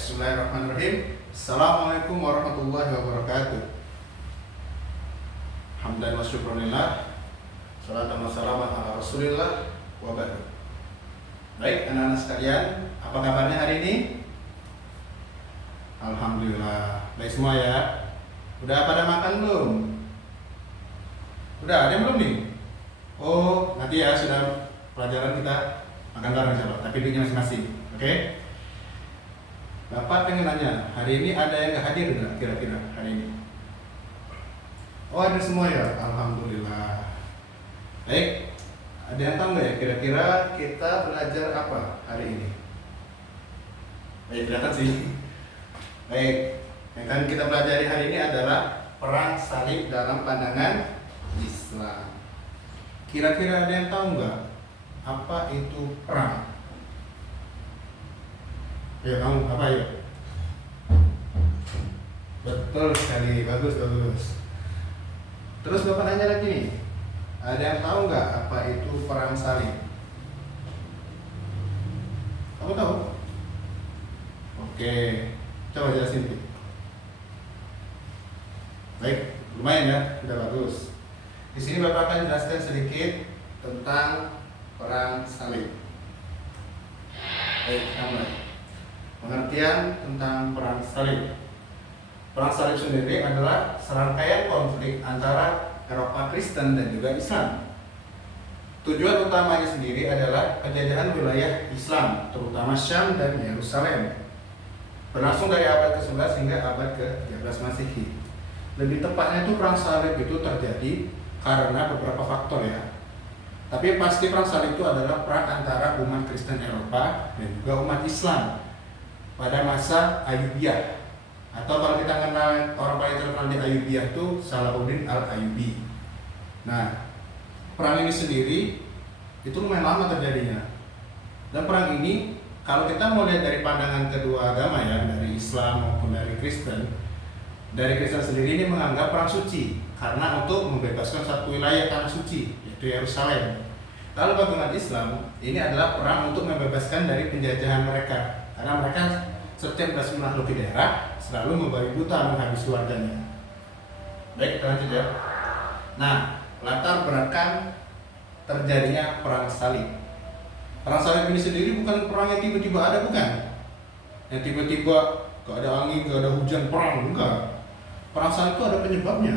Bismillahirrahmanirrahim. Assalamualaikum warahmatullahi wabarakatuh. Hamdan wa syukronillah, salatan wa salaman ala rasulillah wa ba'du. Baik anak-anak sekalian, apa kabarnya hari ini? Alhamdulillah, baik semua ya. Udah pada makan belum? Udah, ada yang belum nih? Oh, nanti ya sudah pelajaran kita makan bareng insyaallah, tapi duitnya masing-masing. Oke? Bapak pengen nanya, hari ini ada yang nggak hadir nggak kira-kira hari ini? Oh ada semua ya, alhamdulillah. Baik, ada yang tahu nggak ya kira-kira kita belajar apa hari ini? Baik, kelihatan sih. Baik, yang akan kita pelajari hari ini adalah perang salib dalam pandangan Islam. Kira-kira ada yang tahu nggak apa itu perang? Ya kamu apa ya? Betul sekali, bagus. Terus bapak nanya lagi nih, ada yang tahu nggak apa itu perang salib? Kamu tahu? Oke, coba jelasin dikit. Baik, lumayan ya, udah bagus. Di sini bapak akan jelaskan sedikit tentang perang salib. Baik, kita mulai. Pengertian tentang perang salib. Perang salib sendiri adalah serangkaian konflik antara Eropa Kristen dan juga Islam. Tujuan utamanya sendiri adalah penjajahan wilayah Islam, terutama Syam dan Yerusalem. Berlangsung dari abad ke-11 hingga abad ke-13 Masehi. Lebih tepatnya itu perang salib itu terjadi karena beberapa faktor ya. Tapi pasti perang salib itu adalah perang antara umat Kristen Eropa dan juga umat Islam pada masa Ayyubiyah, atau kalau kita kenal orang paling terkenal di Ayyubiyah itu Salahuddin Al-Ayyubi. Nah, perang ini sendiri itu lumayan lama terjadinya. Dan perang ini kalau kita mau lihat dari pandangan kedua agama ya, dari Islam maupun dari Kristen, dari Kristen sendiri ini menganggap perang suci karena untuk membebaskan satu wilayah tanah suci yaitu Yerusalem. Kalau bagi umat Islam ini adalah perang untuk membebaskan dari penjajahan mereka. Karena mereka setiap berhasil menaklukki daerah selalu membabi buta menghabisi warganya. Baik, kita lanjut ya. Nah, latar belakang terjadinya perang salib. Perang salib ini sendiri bukan perang yang tiba-tiba ada, bukan? Yang tiba-tiba gak ada angin, gak ada hujan, perang, enggak. Perang salib itu ada penyebabnya.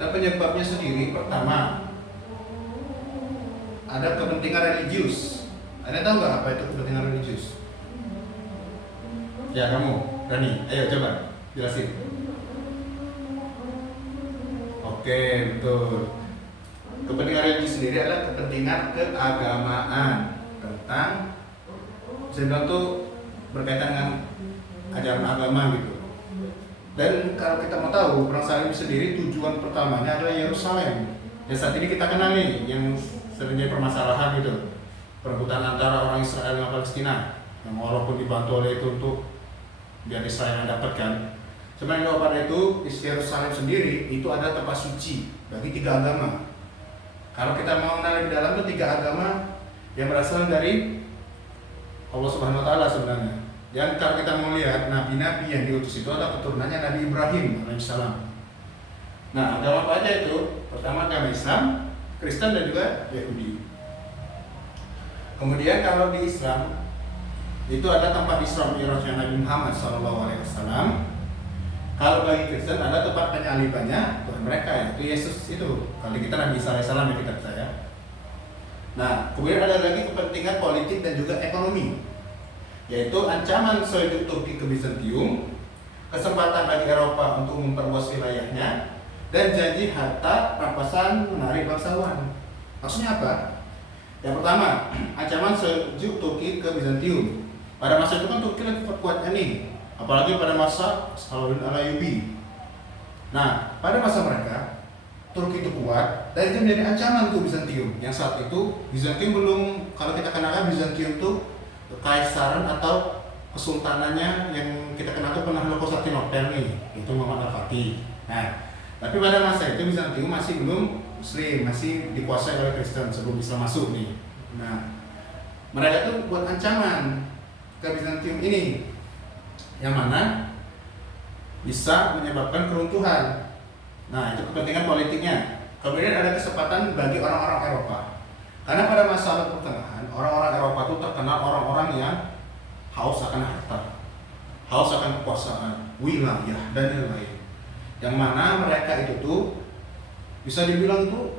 Dan penyebabnya sendiri pertama ada kepentingan religius. Anda tahu nggak apa itu kepentingan religius? Ya kamu, Rani, ayo coba jelasin. Oke, betul. Kepentingan religius sendiri adalah kepentingan keagamaan tentang, saya bilang tuh berkaitan dengan ajaran agama gitu. Dan kalau kita mau tahu, perang salib sendiri tujuan pertamanya adalah Yerusalem. Dan saat ini kita kenal nih yang sering jadi permasalahan gitu, perebutan antara orang Israel dan Palestina, yang walaupun dibantu oleh itu untuk biar Israel yang dapatkan. Sebenarnya pada itu Yerusalem sendiri itu ada tempat suci bagi tiga agama. Kalau kita mau mengenal lebih dalam itu tiga agama yang berasal dari Allah Subhanahu Wa Taala sebenarnya. Dan kalau kita mau lihat nabi-nabi yang diutus itu ada keturunannya Nabi Ibrahim alaihissalam. Nah, agama apa aja itu? Pertama agama Islam, Kristen dan juga Yahudi. Kemudian kalau di Islam itu ada tempat Isra Mi'rajnya Nabi Muhammad SAW. Kalau bagi Kristen ada tempat penyalibannya Tuhan mereka yaitu Yesus itu. Kalau kita Nabi Isa AS ya kita percaya. Nah, kemudian ada lagi kepentingan politik dan juga ekonomi, yaitu ancaman Seljuk Turki ke Bizantium, kesempatan bagi Eropa untuk memperluas wilayahnya, dan janji harta rampasan menarik bangsawan. Maksudnya apa? Yang pertama, ancaman Seljuk Turki ke Bizantium. Pada masa itu kan Turki lagi kuat-kuatnya nih, apalagi pada masa Salahuddin Al-Ayyubi. Nah, pada masa mereka, Turki itu kuat dan itu menjadi ancaman ke Bizantium. Yang saat itu Bizantium belum, kalau kita kenalkan Bizantium itu kekaisaran atau kesultanannya yang kita kenal itu Penakluk Konstantinopel nih, itu Muhammad Al-Fatih. Nah, tapi pada masa itu Bizantium masih belum Muslim, masih dikuasai oleh Kristen sebelum Islam masuk nih. Nah, mereka tuh buat ancaman ke Bizantium ini. yang mana bisa menyebabkan keruntuhan. Nah, itu kepentingan politiknya. Kemudian ada kesempatan bagi orang-orang Eropa. Karena pada masa abad pertengahan, orang-orang Eropa itu terkenal orang-orang yang haus akan harta, haus akan kekuasaan, wilayah, dan lain-lain. Yang mana mereka itu tuh bisa dibilang tuh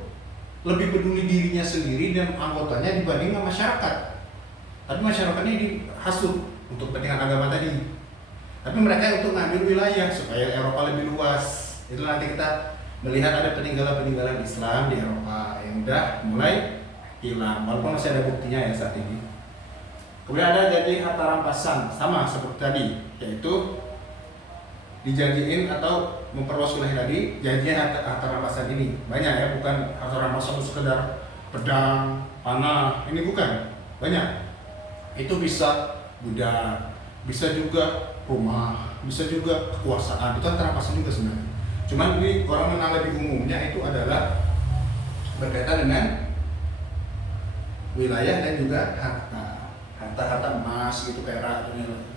lebih peduli dirinya sendiri dan anggotanya dibanding masyarakat. Tapi masyarakatnya dihasut untuk kepentingan agama tadi. Tapi mereka untuk ngambil wilayah supaya Eropa lebih luas. Itu nanti kita melihat ada peninggalan-peninggalan Islam di Eropa yang udah mulai hilang, walaupun masih ada buktinya ya saat ini. Kemudian ada janji harta rampasan, sama seperti tadi, yaitu dijanjiin atau memperluas wilayah tadi. Janji harta rampasan ini banyak ya, bukan harta rampasan itu sekedar pedang, panah, ini bukan, banyak. Itu bisa budak, bisa juga rumah, bisa juga kekuasaan, itu harta rampasan juga sebenarnya. Cuman ini orang mengenal lebih umumnya itu adalah berkaitan dengan wilayah dan juga harta emas gitu, perak dan lain-lain.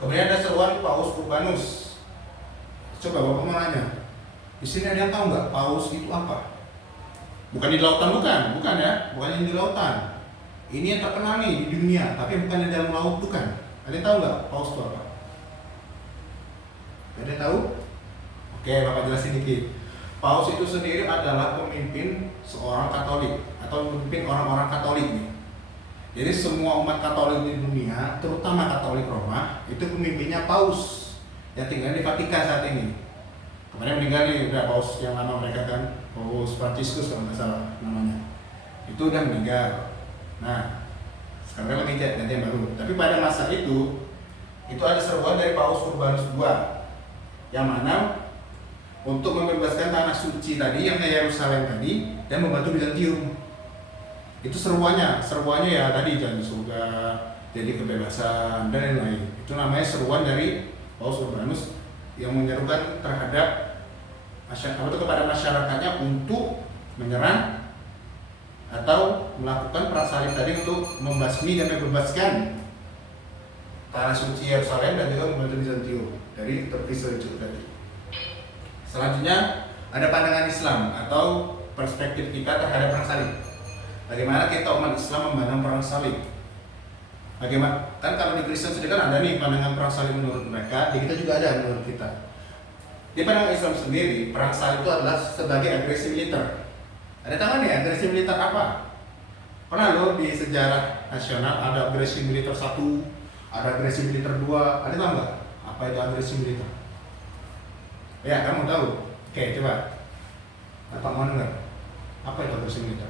Kemudian ada seruan Paus Urbanus. Coba Bapak mau nanya, di sini ada yang tahu nggak Paus itu apa? Bukan di lautan, bukan ya, bukan yang di lautan. Ini yang terkenal nih di dunia, tapi bukan yang dalam laut, bukan. Ada yang tahu nggak Paus itu apa? Ada yang tahu? Oke, Bapak jelasin dikit. Paus itu sendiri adalah pemimpin seorang Katolik atau pemimpin orang-orang Katolik nih. Jadi semua umat Katolik di dunia, terutama Katolik Roma, itu pemimpinnya Paus yang tinggal di Vatikan saat ini. Kemarin meninggal nih, udah Paus yang lama mereka kan, Paus Franciscus kalau nggak salah namanya. Itu udah meninggal. Nah, sekarang lagi ganti yang baru. Tapi pada masa itu ada seruan dari Paus Urbanus II, yang mana untuk membebaskan tanah suci tadi yang kayak Yerusalem tadi dan membantu Bizantium. Itu seruannya ya tadi janji surga, jadi kebebasan dan lain-lain. Itu namanya seruan dari Paus Urbanus yang menyerukan terhadap kepada masyarakatnya untuk menyerang atau melakukan perang salib tadi untuk membasmi dan membebaskan tanah suci Yerusalem dan juga membantu Bizantium dari Turki Seljuk tadi. Selanjutnya ada pandangan Islam atau perspektif kita terhadap perang salib. Bagaimana kita umat Islam memandang perang salib? Bagaimana? Kan kalau di Kristen sendiri kan ada nih pandangan perang salib menurut mereka, di kita juga ada menurut kita. Di pandangan Islam sendiri, perang salib itu adalah sebagai agresi militer. Ada tahu nih agresi militer apa? Pernah loh di sejarah nasional ada agresi militer 1, ada agresi militer 2, ada tahu nggak? Apa itu agresi militer? Ya, kamu tahu? Oke, coba. Bapak mau dengar? Apa itu agresi militer?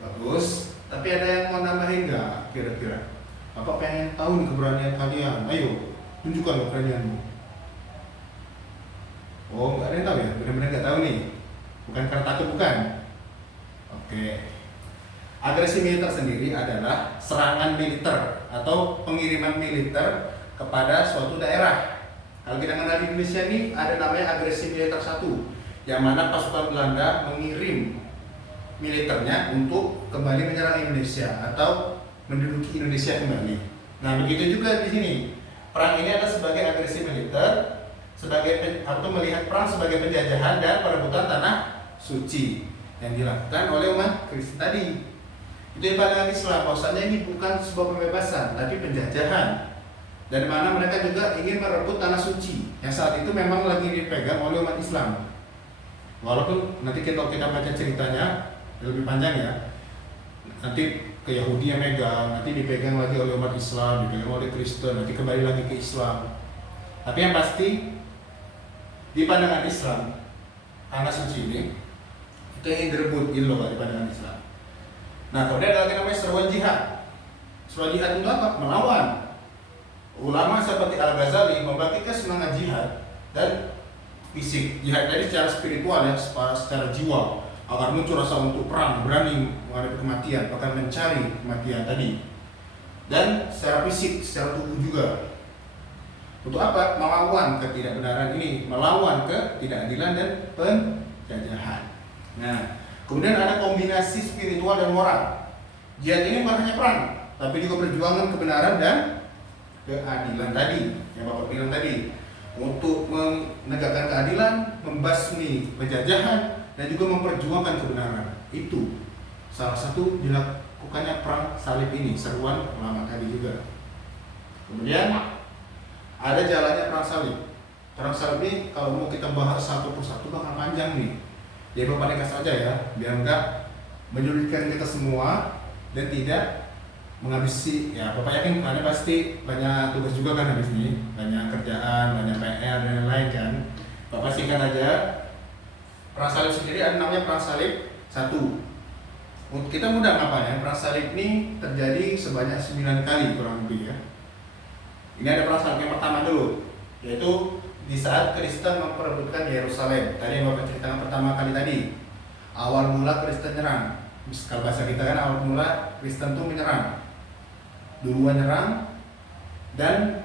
Bagus. Tapi ada yang mau nambahin nggak kira-kira? Bapak pengen tahu nih keberanian kalian. Ayo, tunjukkan keberanianmu. Oh, nggak ada yang tahu ya? Benar-benar nggak tahu nih? Bukan karena takut, bukan? Oke. Agresi militer sendiri adalah serangan militer atau pengiriman militer kepada suatu daerah. Kalau kita kenal di Indonesia ini ada namanya agresi militer 1, yang mana pasukan Belanda mengirim militernya untuk kembali menyerang Indonesia atau menduduki Indonesia kembali. Nah, begitu juga di sini. Perang ini adalah sebagai agresi militer, atau melihat perang sebagai penjajahan dan perebutan tanah suci yang dilakukan oleh umat Kristen tadi. Itu pandangan Islam, bahwasanya ini bukan sebuah pembebasan, tapi penjajahan. Dan mana mereka juga ingin merebut tanah suci yang saat itu memang lagi dipegang oleh umat Islam. Walaupun nanti kita baca ceritanya lebih panjang ya. Nanti ke Yahudi yang megang, nanti dipegang lagi oleh umat Islam, dipegang oleh Kristen, nanti kembali lagi ke Islam. Tapi yang pasti di pandangan Islam, tanah suci ini itu ingin direbut gitu loh di pandangan Islam. Nah, kemudian ada lagi namanya seruan jihad. Seruan jihad itu apa? Melawan. Ulama seperti Al-Ghazali membangkitkan semangat jihad dan fisik. Jihad tadi secara spiritual ya, secara jiwa, agar muncul rasa untuk perang, berani menghadapi kematian, bahkan mencari kematian tadi. Dan secara fisik, secara tubuh juga. Untuk apa? Melawan ketidakbenaran ini, melawan ketidakadilan dan penjajahan. Nah, kemudian ada kombinasi spiritual dan moral. Jihad ini bukan hanya perang, tapi juga perjuangan kebenaran dan keadilan tadi yang Bapak bilang tadi, untuk menegakkan keadilan, membasmi penjajahan, dan juga memperjuangkan kebenaran. Itu salah satu dilakukannya perang salib ini, seruan ulama tadi juga. Kemudian ada jalannya perang salib. Perang salib ini kalau mau kita bahas satu persatu bakal panjang nih. Jadi Bapak ringkas saja ya, biar enggak menyulitkan kita semua dan tidak menghabisi. Ya Bapak yakin karena pasti banyak tugas juga kan habis ini, banyak kerjaan, banyak PR dan lain-lain kan. Bapak singkat aja. Perang salib sendiri ada namanya perang salib 1. Kita mudah ngapain ya? Perang salib ini terjadi sebanyak 9 kali kurang lebih ya. Ini ada perang salib yang pertama dulu, yaitu di saat Kristen memperebutkan Yerusalem. Tadi yang Bapak ceritakan pertama kali tadi. Awal mula Kristen nyerang. Kalau bahasa kita kan awal mula Kristen tuh menyerang. Duluan nyerang, dan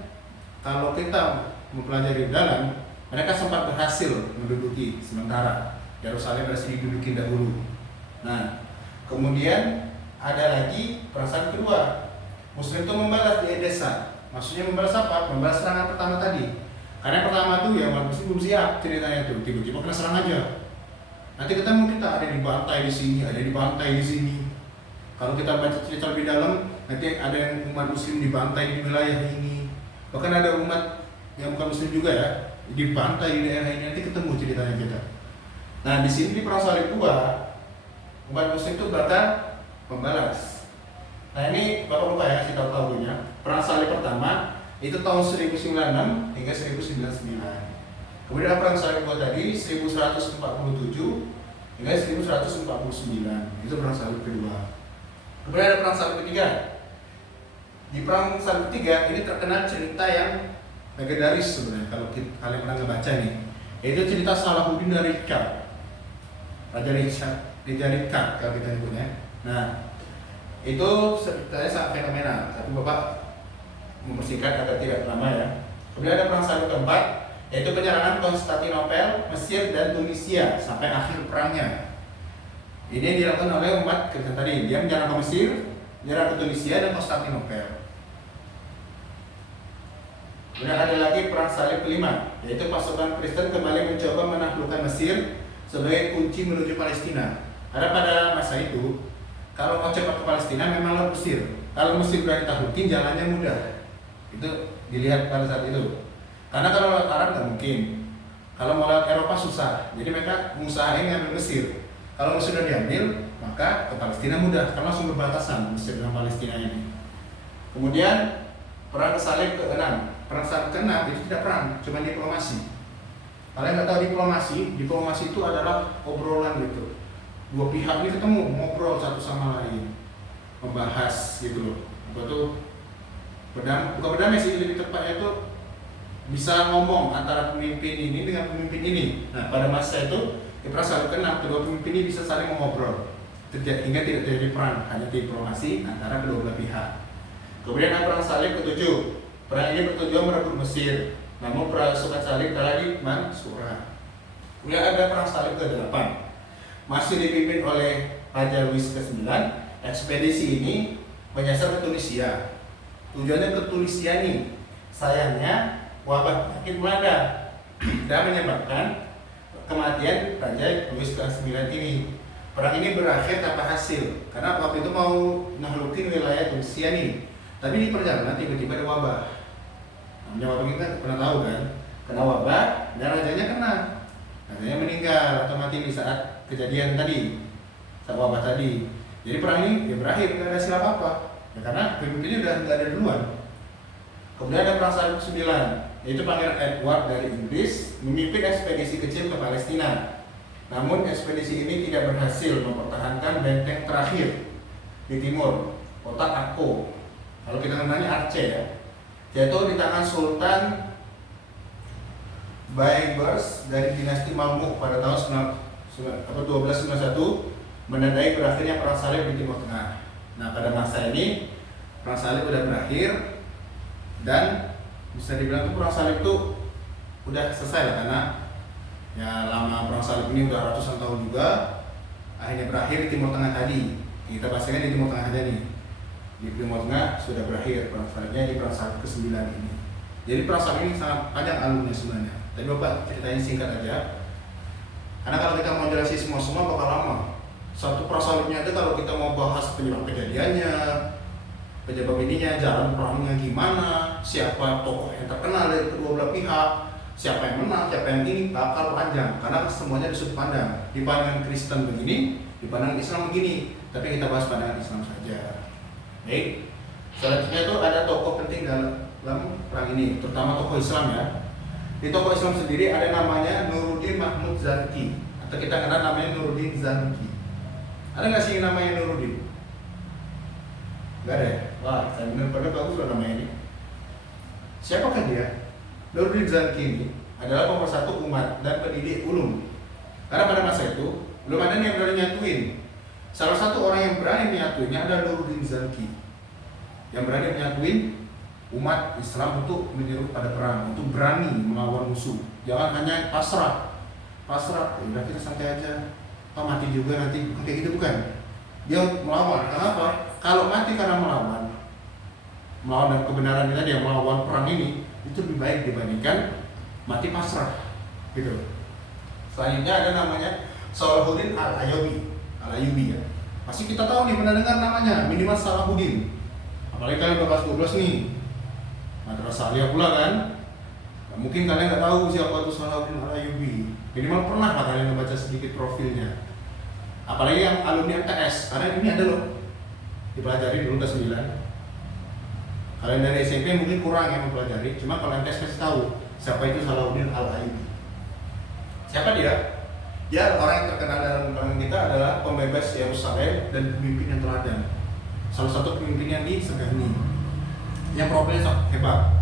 kalau kita mempelajari dalam, mereka sempat berhasil menduduki sementara Yerusalem berhasil diduduki dahulu. Nah, kemudian ada lagi perang salib kedua. Muslim itu membalas di Edessa. Maksudnya membalas apa? Membalas serangan pertama tadi. Karena pertama tuh ya umat Muslim belum siap ceritanya tuh, tiba-tiba kena serang aja. Nanti ketemu kita ada dibantai di sini, ada dibantai di sini. Kalau kita baca cerita lebih dalam, nanti ada yang umat Muslim dibantai di wilayah ini. Bahkan ada umat yang bukan Muslim juga ya, dibantai di daerah ini. Nanti ketemu ceritanya kita. Nah di sini di perang salib 2, umat Muslim itu bakal membalas. Nah ini Bapak lupa ya, kasih tahu tahunya. Perang salib pertama itu tahun 1096 hingga 1099. Kemudian ada perang salib kedua tadi 1147 hingga 1149. Itu perang salib kedua. Kemudian ada perang salib ketiga. Di perang salib ketiga ini terkenal cerita yang legendaris sebenarnya kalau kalian pernah ngebaca nih. Yaitu cerita Salahuddin dari Richard. Raja Richard kalau kita nyebutnya. Nah, itu ceritanya sangat fenomenal. Tapi Bapak mempersingkat agar tidak lama ya. Kemudian ada perang salib keempat, yaitu penyerangan Konstantinopel, Mesir, dan Tunisia sampai akhir perangnya. Ini dilakukan oleh umat Kristen tadi. Dia menyerang ke Mesir, menyerang ke Tunisia dan Konstantinopel. Kemudian ada lagi perang salib kelima, yaitu pasukan Kristen kembali mencoba menaklukkan Mesir sebagai kunci menuju Palestina. Karena pada masa itu, kalau mau cepat ke Palestina memang lewat Mesir. Kalau Mesir sudah ditaklukin, jalannya mudah. Itu dilihat pada saat itu. Karena kalau lewat Arab nggak mungkin. Kalau mau lewat Eropa susah. Jadi mereka mengusahakan ngambil Mesir. Kalau Mesir sudah diambil, maka ke Palestina mudah. Karena langsung berbatasan Mesir dengan Palestina ini. Kemudian perang salib ke-6. Perang salib ke-6 itu tidak perang, cuma diplomasi. Kalian nggak tahu diplomasi itu adalah obrolan gitu. Dua pihak ini ketemu, ngobrol satu sama lain, membahas gitu loh. Apa tuh? Bukan berdamai sih, lebih tepatnya itu bisa ngomong antara pemimpin ini dengan pemimpin ini. Nah pada masa itu di perang salib ke-6 kedua pemimpin ini bisa saling mengobrol hingga tidak terjadi perang, hanya diplomasi antara kedua belah pihak. Kemudian ada perang salib ke-7. Perang ini bertujuan merebut Mesir, namun pasukan salib kalah di Mansura. Kemudian ada perang salib ke-8, masih dipimpin oleh Raja Louis ke-9. Ekspedisi ini menyasar ke Tunisia. Tujuannya ke Tunisia nih. Sayangnya wabah penyakit melanda dan menyebabkan kematian Raja Louis ke-9 ini. Perang ini berakhir tanpa hasil karena waktu itu mau nahlukin wilayah Tunisia nih. Tapi di perjalanan tiba-tiba ada wabah. Namanya wabah kita pernah tahu kan? Kena wabah dan rajanya kena. Rajanya meninggal atau mati di saat kejadian tadi, saat wabah tadi. Jadi perang ini ya berakhir, nggak ada hasil apa-apa. Ya, karena pemimpinnya udah nggak ada duluan. Kemudian ada perang salib ke-9, yaitu Pangeran Edward dari Inggris memimpin ekspedisi kecil ke Palestina. Namun ekspedisi ini tidak berhasil mempertahankan benteng terakhir di timur, kota Akko. Kalau kita namanya Aceh ya, jatuh di tangan Sultan Baybars dari dinasti Mamluk pada tahun 1291, menandai berakhirnya perang salib di Timur Tengah. Nah pada masa ini perang salib sudah berakhir dan bisa dibilang perang salib itu udah selesai lah, karena ya lama perang salib ini udah ratusan tahun juga, akhirnya berakhir di Timur Tengah tadi. Kita pastikan di Timur Tengah aja nih, Di Timur Tengah sudah berakhir perang salibnya di perang salib ke-9 ini. Jadi perang salib ini sangat panjang alurnya sebenarnya. Tapi Bapak ceritanya singkat aja. Karena kalau kita mau jelasin semua bakal lama. Satu perang salibnya aja kalau kita mau bahas penyebab kejadiannya, penyebab ininya, jalan perangnya gimana, siapa tokoh yang terkenal dari kedua belah pihak, siapa yang menang, siapa yang ini, bakal panjang. Karena semuanya di sudut pandang. Di pandangan Kristen begini, di pandangan Islam begini. Tapi kita bahas pandangan Islam saja. Baik. Selanjutnya itu ada tokoh penting dalam perang ini, terutama tokoh Islam ya. Di tokoh Islam sendiri ada namanya Nuruddin Mahmud Zanki, atau kita kenal namanya Nuruddin Zanki. Ada nggak sih namanya Nuruddin? Nggak ada ya? Wah, saya benar pada bagus loh namanya ini. Siapakah dia? Nuruddin Zanki ini adalah pemersatu umat dan pendidik ulum. Karena pada masa itu belum ada yang berani nyatuin. Salah satu orang yang berani menyatuinnya adalah Nuruddin Zanki, yang berani menyatuin umat Islam untuk menyeru pada perang, untuk berani melawan musuh. Jangan hanya pasrah, udah kita santai aja, mati juga nanti, bukan kayak gitu, bukan. Dia melawan. Kenapa? Kalau mati karena melawan dan kebenaran kita, dia melawan perang ini, itu lebih baik dibandingkan mati pasrah, gitu. Selanjutnya ada namanya Salahuddin Al-Ayyubi ya. Pasti kita tahu nih, pernah dengar namanya, minimal Salahuddin. Apalagi kalian udah kelas 12 nih, madrasah aliyah pula kan. Nah, mungkin kalian nggak tahu siapa itu Salahuddin Al-Ayyubi. Minimal pernah lah kalian membaca sedikit profilnya. Apalagi yang alumni MTS, karena ini ada loh, dipelajari dulu kelas 9. Kalian dari SMP mungkin kurang yang mempelajari, cuma kalau MTS pasti tahu siapa itu Salahuddin Al-Ayyubi. Siapa dia? Dia orang yang terkenal dalam kalangan kita adalah pembebas Yerusalem dan pemimpin yang teladan. Salah satu pemimpin yang disegani, yang profilnya sangat hebat.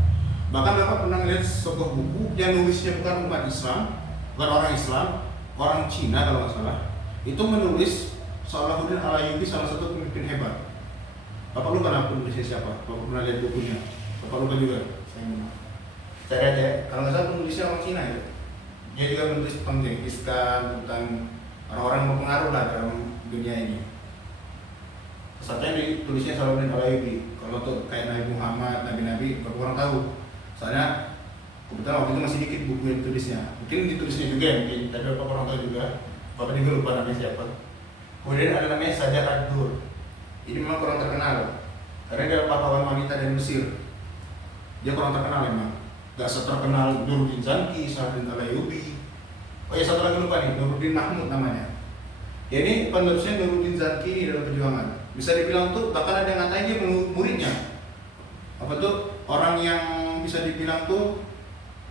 Bahkan Bapak pernah melihat sebuah buku yang nulisnya bukan umat Islam, bukan orang Islam, orang Cina kalau nggak salah. Itu menulis Salahuddin Al-Ayyubi, salah satu pemimpin hebat. Bapak lupa nama penulisnya siapa? Bapak pernah lihat bukunya? Bapak lupa juga? Cari aja. Kalau nggak salah penulisnya orang Cina ya. Dia juga menulis tentang Genghis Khan, tentang orang-orang yang berpengaruh lah dalam dunia ini. Satunya ditulisnya Salahuddin Al-Ayyubi. Kalau untuk kayak Nabi Muhammad, Nabi-Nabi, kurang tahu. Soalnya kebetulan waktu itu masih dikit buku yang ditulisnya. Mungkin ditulisnya juga ya, mungkin. Tapi Bapak kurang tahu juga. Bapak juga lupa namanya siapa. Kemudian ada namanya Sajar Ad-Dur. Ini memang kurang terkenal, karena dia adalah pahlawan wanita dari Mesir. Dia kurang terkenal memang. Gak seterkenal Nuruddin Zanki, Salahuddin Al-Ayyubi. Oh ya, satu lagi lupa nih, Nuruddin Mahmud namanya. Ya, ini penerusnya Nuruddin Zanki ini dalam perjuangan. Bisa dibilang tuh, bahkan ada yang ngatain dia muridnya. Apa tuh, orang yang bisa dibilang tuh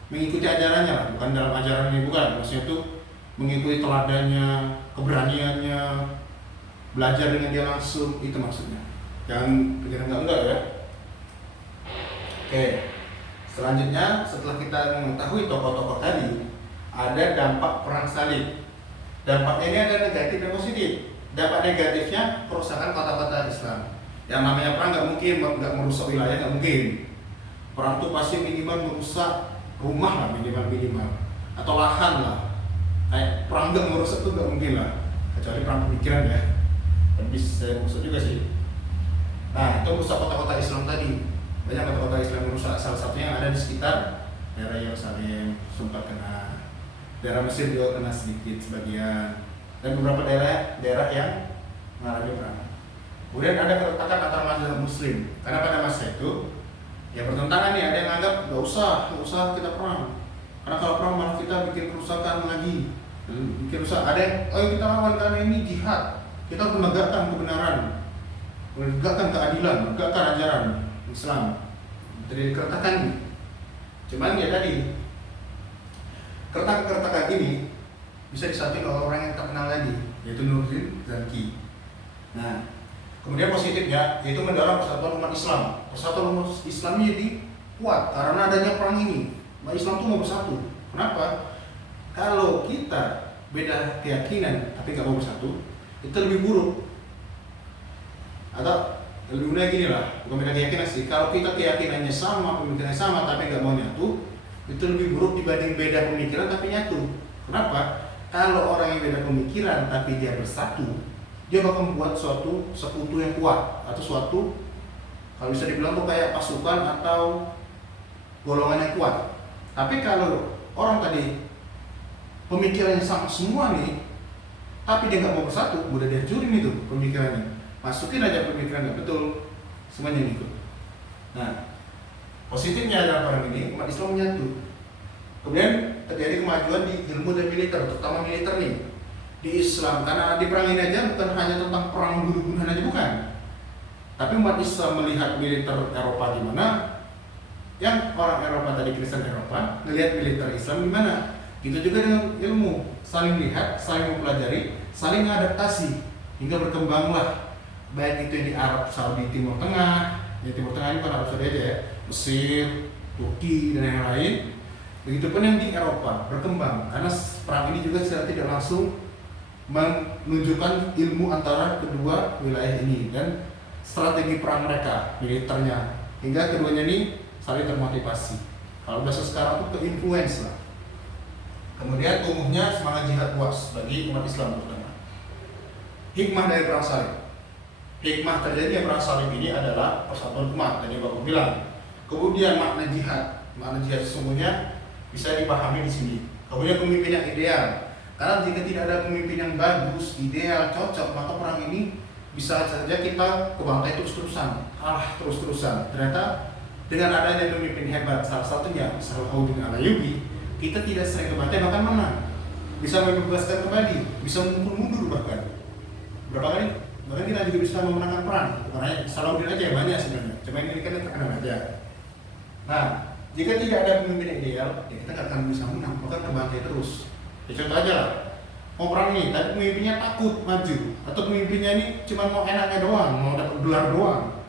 mengikuti ajarannya lah, bukan dalam ajarannya, bukan. Maksudnya tuh mengikuti teladannya, keberaniannya, belajar dengan dia langsung, itu maksudnya. Jangan pikiran enggak ya. Oke. Selanjutnya, setelah kita mengetahui tokoh-tokoh tadi, ada dampak perang salib. Dampaknya ini ada negatif dan positif. Dampak negatifnya kerusakan kota-kota Islam. Yang namanya perang nggak mungkin nggak merusak wilayah, nggak mungkin. Perang itu pasti minimal merusak rumah lah, minimal atau lahan lah. Kayak perang nggak merusak itu nggak mungkin lah, kecuali perang pemikiran ya. Dan bisa merusak juga sih. Nah, itu merusak kota-kota Islam tadi. Banyak kota-kota Islam merusak, salah satunya yang ada di sekitar daerah Yerusalem sempat kena, daerah Mesir juga kena sedikit sebagian, dan beberapa daerah yang mengalami perang. Kemudian ada keretakan antara mazhab Muslim, karena pada masa itu ya pertentangan nih, ada yang anggap nggak usah kita perang, karena kalau perang malah kita bikin kerusakan lagi, bikin rusak. Ada yang kita lawan karena ini jihad, kita harus menegakkan kebenaran, menegakkan keadilan, menegakkan ajaran Islam. Dari keretakan ini, cuman ya tadi keretakan ini bisa disamping oleh orang yang terkenal tadi, yaitu Nuruddin Zanki. Nah, kemudian positifnya yaitu mendorong persatuan umat Islam. Persatuan umat Islam ini jadi kuat karena adanya perang ini. Umat Islam itu mau bersatu. Kenapa? Kalau kita beda keyakinan tapi nggak mau bersatu, itu lebih buruk. Atau lebih mudah gini lah, bukan beda keyakinan sih. Kalau kita keyakinannya sama, pemikirannya sama, tapi nggak mau nyatu, itu lebih buruk dibanding beda pemikiran tapi nyatu. Kenapa? Kalau orang yang beda pemikiran tapi dia bersatu, dia bakal membuat suatu sekutu yang kuat atau suatu Kalau bisa dibilang tuh kayak pasukan atau golongan yang kuat. Tapi kalau orang tadi pemikirannya sama semua nih, tapi dia nggak mau bersatu, udah dihancurin itu pemikirannya. Masukin aja pemikiran nggak betul, semuanya ikut. Nah, positifnya dalam perang ini umat Islam menyatu. Kemudian terjadi kemajuan di ilmu dan militer, terutama militer nih di Islam. Karena di perang ini aja bukan hanya tentang perang bunuh-bunuhan aja, bukan. Tapi umat Islam melihat militer Eropa gimana, yang orang Eropa tadi Kristen Eropa melihat militer Islam gimana. Gitu juga dengan ilmu, saling lihat, saling mempelajari, saling adaptasi hingga berkembanglah. Baik itu yang di Arab Saudi Timur Tengah, ya Timur Tengah ini bukan Arab Saudi aja ya, Mesir, Turki dan yang lain. Begitupun yang di Eropa berkembang, karena perang ini juga secara tidak langsung menunjukkan ilmu antara kedua wilayah ini dan strategi perang mereka, militernya, hingga keduanya ini saling termotivasi. Kalau bahasa sekarang tuh ke-influence lah. Kemudian tumbuhnya semangat jihad luas bagi umat Islam terutama. Hikmah dari perang salib. Hikmah terjadinya perang salib ini adalah persatuan umat, tadi Bapak bilang. Kemudian makna jihad sesungguhnya bisa dipahami di sini. Kemudian pemimpin yang ideal. Karena jika tidak ada pemimpin yang bagus, ideal, cocok, maka perang ini bisa saja kita kebantai terus-terusan, kalah terus-terusan. Ternyata dengan adanya pemimpin hebat, salah satunya Salahuddin Al-Ayyubi, kita tidak sering kebantai bahkan menang. Bisa membebaskan kembali, bisa mundur bahkan. Berapa kali? Bahkan kita juga bisa memenangkan perang. Karena Salahuddin aja yang banyak sebenarnya. Cuma ini kan yang terkenal aja. Nah, jika tidak ada pemimpin yang ideal, ya kita nggak akan bisa menang, bahkan kebantai terus. Ya contoh aja lah, mau perang nih, tapi pemimpinnya takut maju, atau pemimpinnya ini cuma mau enaknya doang, mau dapat gelar doang,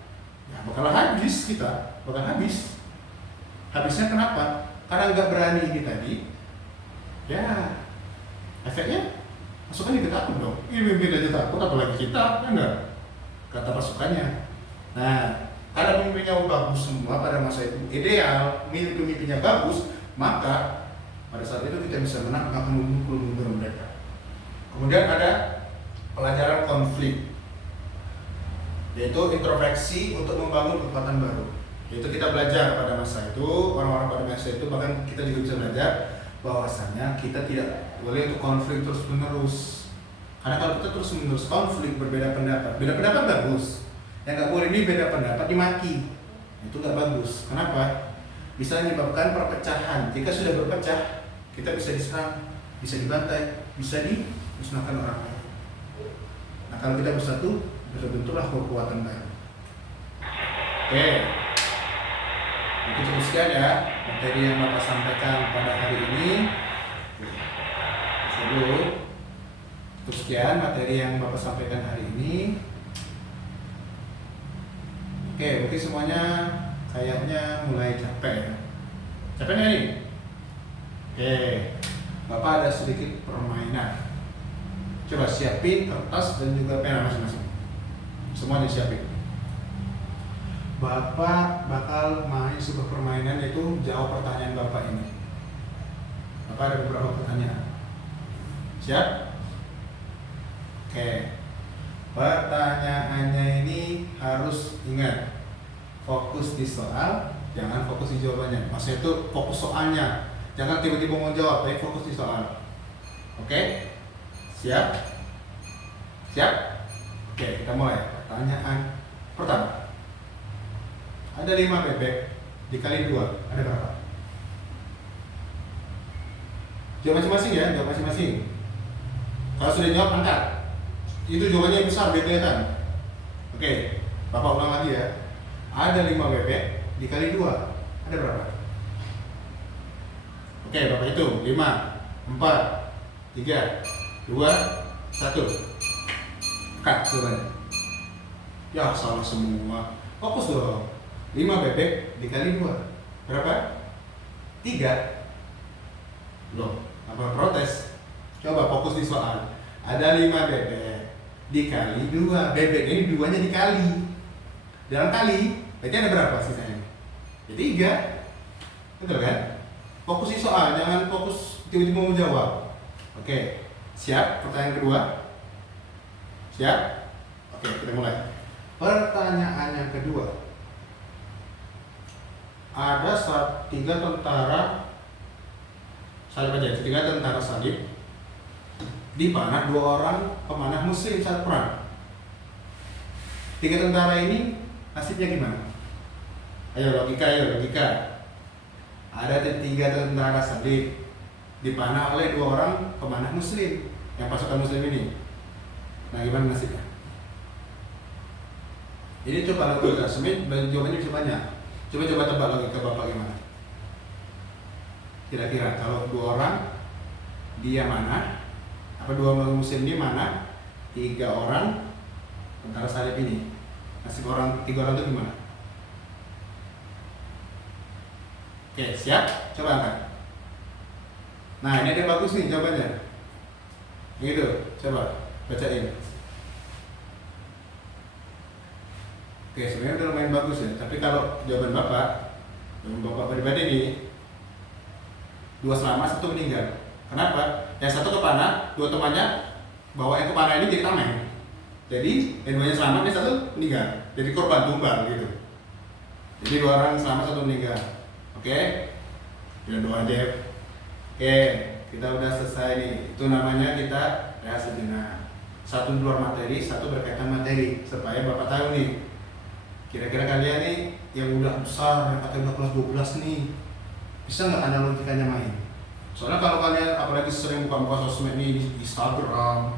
ya bakal habis kita, bakal habis. Habisnya kenapa? Karena nggak berani ini tadi, ya efeknya pasukan juga takut dong. Ini pemimpin aja takut, apalagi kita, ya enggak? Kata pasukannya. Nah, karena pemimpinnya bagus semua pada masa itu ideal, milih pemimpinnya bagus, maka pada saat itu kita bisa menang, akan memukul mundur mereka. Kemudian ada pelajaran konflik, yaitu introspeksi untuk membangun kekuatan baru. Yaitu kita belajar pada masa itu, orang-orang pada masa itu, bahkan kita juga bisa belajar bahwasanya kita tidak boleh untuk konflik terus menerus. Karena kalau kita terus menerus konflik, berbeda pendapat, beda pendapat bagus. Yang nggak boleh ini beda pendapat dimaki, itu nggak bagus. Kenapa? Bisa menyebabkan perpecahan. Jika sudah berpecah, kita bisa diserang, bisa dibantai, bisa dimusnahkan orang lain. Nah, kalau kita bersatu, terbentuklah kekuatan baru. Oke, itu cukup sekian ya materi yang Bapak sampaikan pada hari ini. Cukup sekian materi yang Bapak sampaikan hari ini. Oke, mungkin semuanya kayaknya mulai capek ya. Capek nggak nih? Oke, Bapak ada sedikit permainan. Coba siapin kertas dan juga pena masing-masing. Semuanya siapin. Bapak bakal main sebuah permainan, yaitu jawab pertanyaan Bapak ini. Bapak ada beberapa pertanyaan. Siap? Oke. Pertanyaannya ini harus ingat, fokus di soal, jangan fokus di jawabannya. Maksudnya itu fokus soalnya, jangan tiba-tiba mau jawab, tapi fokus di soal. Oke? Siap? Siap? Oke, kita mulai. Pertanyaan pertama. Ada 5 bebek dikali 2, ada berapa? Jawab masing-masing ya, jawab masing-masing. Kalau sudah jawab, angkat. Itu jawabannya yang besar, biar kelihatan. Oke, Bapak ulang lagi ya. Ada 5 bebek dikali 2, ada berapa? Oke, Bapak hitung. 5, 4, 3, 2, 1. Angkat jawabannya. Ya, salah semua. Fokus dong. 5 bebek dikali 2, berapa? 3. Loh, apa protes? Coba fokus di soal. Ada 5 bebek dikali 2. Bebek ini 2-nya dikali. Dalam kali, berarti ada berapa sisanya? Ya 3. Betul kan? Fokus di soal, jangan fokus tiba-tiba mau jawab. Oke, siap? Pertanyaan kedua. Siap? Oke, kita mulai. Pertanyaan yang kedua. ada tiga tentara salib aja, tiga tentara salib dipanah dua orang pemanah muslim saat perang. Tiga tentara ini nasibnya gimana? Ayo logika. Ada tiga tentara salib dipanah oleh dua orang pemanah muslim yang pasukan muslim ini. Nah, gimana nasibnya? Ini coba logika, sebenarnya jawabannya bisa banyak. Coba tebak logika Bapak gimana? Kira-kira kalau dua orang dia mana? Apa dua orang muslim ini mana? Tiga orang tentara salib ini. Nasib tiga orang itu gimana? Oke, siap? Coba angkat. Nah, ini ada bagus nih jawabannya. Gitu, coba bacain. Oke, sebenarnya udah lumayan bagus ya. Tapi kalau jawaban Bapak pribadi nih, dua selamat, satu meninggal. Kenapa? Yang satu kepanah, dua temannya bawa yang kepanah ini jadi tameng. Jadi yang duanya selamat, yang satu meninggal. Jadi korban tumbal gitu. Jadi dua orang selamat, satu meninggal. Oke? Udah doa aja. Oke, kita udah selesai nih. Itu namanya kita rehat sejenak. Satu di luar materi, satu berkaitan materi. Supaya Bapak tahu nih, kira-kira kalian nih yang udah besar, yang katanya udah kelas 12 nih, bisa nggak analogikannya main? Soalnya kalau kalian apalagi sering buka sosmed nih, di Instagram,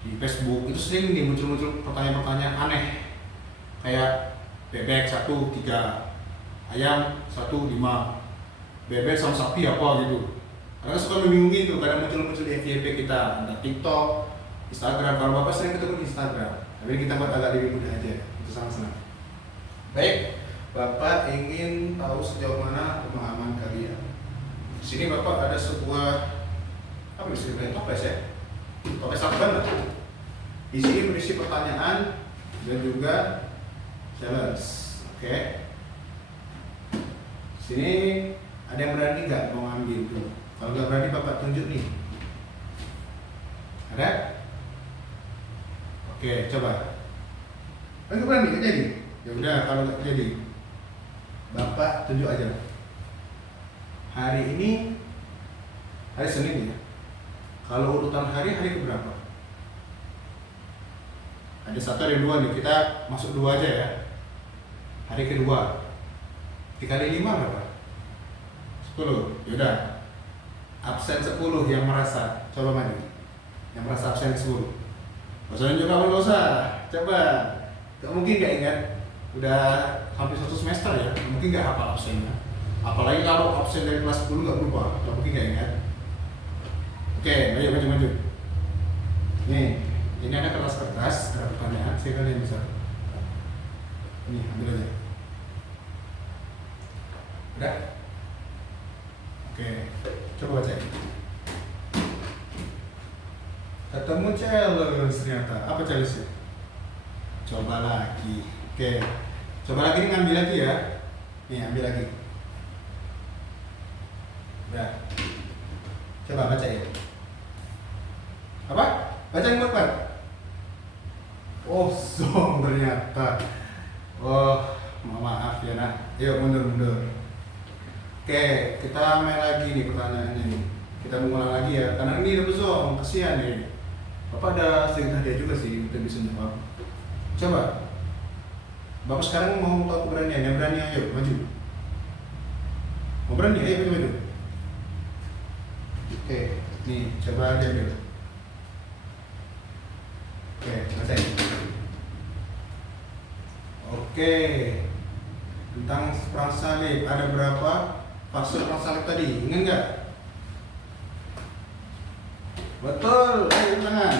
di Facebook, itu sering nih muncul pertanyaan-pertanyaan aneh. Kayak bebek 1, 3, ayam 1, 5, bebek sama sapi apa gitu. Karena suka membingungin tuh, kadang muncul di FYP kita, ada TikTok, Instagram. Kalau Bapak sering ketemu di Instagram, tapi kita buat agak lebih mudah aja, itu sangat senang. Baik, Bapak ingin tahu sejauh mana pemahaman kalian. Di sini Bapak ada sebuah toples ya, toples saban lah. Di sini berisi pertanyaan dan juga challenge. Oke. Sini ada yang berani nggak mau ngambil tuh? Kalau nggak berani Bapak tunjuk nih. Ada? Oke, coba. Nggak berani nggak jadi? Ya udah, kalau nggak jadi, Bapak tunjuk aja. Hari ini hari Senin ya. Kalau urutan hari keberapa? Ada 1, ada 2 nih. Kita masuk 2 aja ya. Hari kedua. 3 kali 5 berapa? 10. Yaudah. Absen 10 yang merasa. Coba maju. Yang merasa absen 10. Bosan juga nggak usah. Coba. Gak mungkin gak ingat. Udah hampir 1 semester ya. Mungkin gak hafal absennya. Apalagi kalau absen dari kelas 10 gak berubah. Gak mungkin gak ingat. Oke, maju. Nih, ini ada kertas, ada pertanyaan. Saya kalian bisa. Ini ambil aja. Udah? Oke, coba baca. Ketemu challenge ternyata. Apa challenge-nya? Coba lagi. Oke. Coba lagi, ngambil lagi ya. Nih, ambil lagi. Udah. Coba baca ya. Apa? Baca yang kuat. Oh, ternyata. Oh, maaf ya nak. Yuk mundur. Oke, kita main lagi nih pertanyaannya nih. Kita mengulang lagi ya, karena ini udah besok, kasihan nih. Bapak ada sedikit hadiah juga sih, kita bisa jawab. Coba. Bapak sekarang mau tahu keberanian, yang berani ayo maju. Mau berani, ayo maju. Oke, nih coba diambil. Oke, selesai. Oke, tentang perang salib ada berapa fase perang salib tadi? Ingat nggak? Betul, ayo tangan.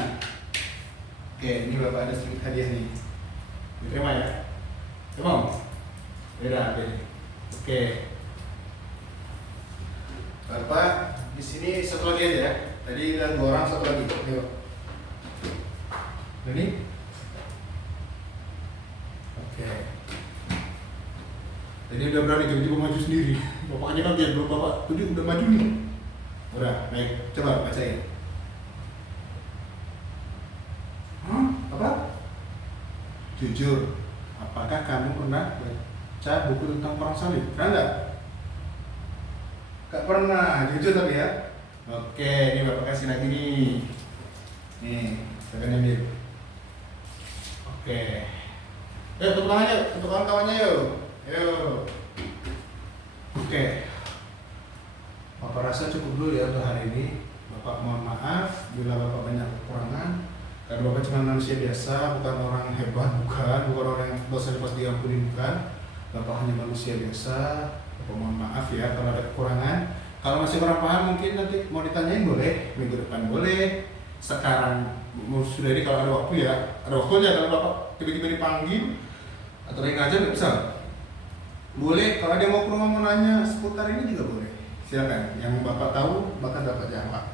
Oke, ini Bapak ada sedikit hadiah nih. Diterima ya? Terima. Beda, beda. Oke. Bapak di sini satu lagi aja ya. Tadi udah 2 orang, satu lagi. Ayo. Ini. Oke. Jadi udah berani tiba-tiba maju sendiri. Bapaknya kan dia belum Bapak tunjuk udah maju nih. Udah, baik. Coba bacain. Apa? Jujur, apakah kamu pernah baca buku tentang perang salib? Pernah nggak? Gak pernah, jujur tapi ya. Oke, ini Bapak kasih lagi nih. Nih, silakan ambil. Oke. Yuk, tepuk tangan yuk, tepuk tangan kawannya yuk. Yuk. Oke. Bapak rasa cukup dulu ya untuk hari ini. Bapak mohon maaf bila Bapak banyak kekurangan. Karena Bapak cuma manusia biasa, bukan orang hebat, bukan orang yang dosanya pasti diampuni, bukan. Bapak hanya manusia biasa. Bapak mohon maaf ya kalau ada kekurangan. Kalau masih kurang paham mungkin nanti mau ditanyain boleh, minggu depan boleh. Sekarang sudah ini kalau ada waktu ya, ada waktunya. Kalau Bapak tiba-tiba dipanggil atau lagi ngajar nggak bisa. Boleh, kalau dia mau ke rumah mau nanya seputar ini juga boleh. Silakan. Yang Bapak tahu bahkan Bapak jawab.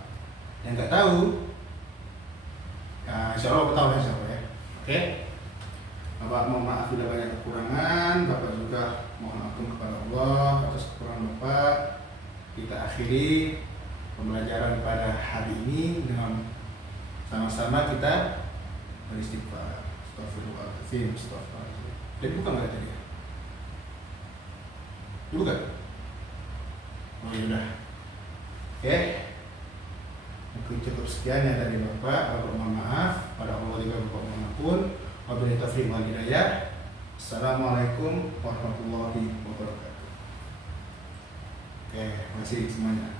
Yang nggak tahu, ya insya Allah Bapak tahu insya Allah ya. Oke. Bapak mohon maaf bila banyak kekurangan. Bapak juga mohon ampun kepada Allah atas kekurangan Bapak. Kita akhiri pembelajaran pada hari ini dengan sama-sama kita beristighfar. Astagfirullahaladzim, astagfirullahaladzim. Dan bukan nggak tadi ya? Bukan? Oh yaudah. Oke. Mungkin cukup sekian ya dari Bapak. Bapak mohon maaf. Pada Allah juga Bapak mohon ampun. Wabillahi taufiq wal hidayah. Assalamualaikum warahmatullahi wabarakatuh. Oke, terima kasih semuanya.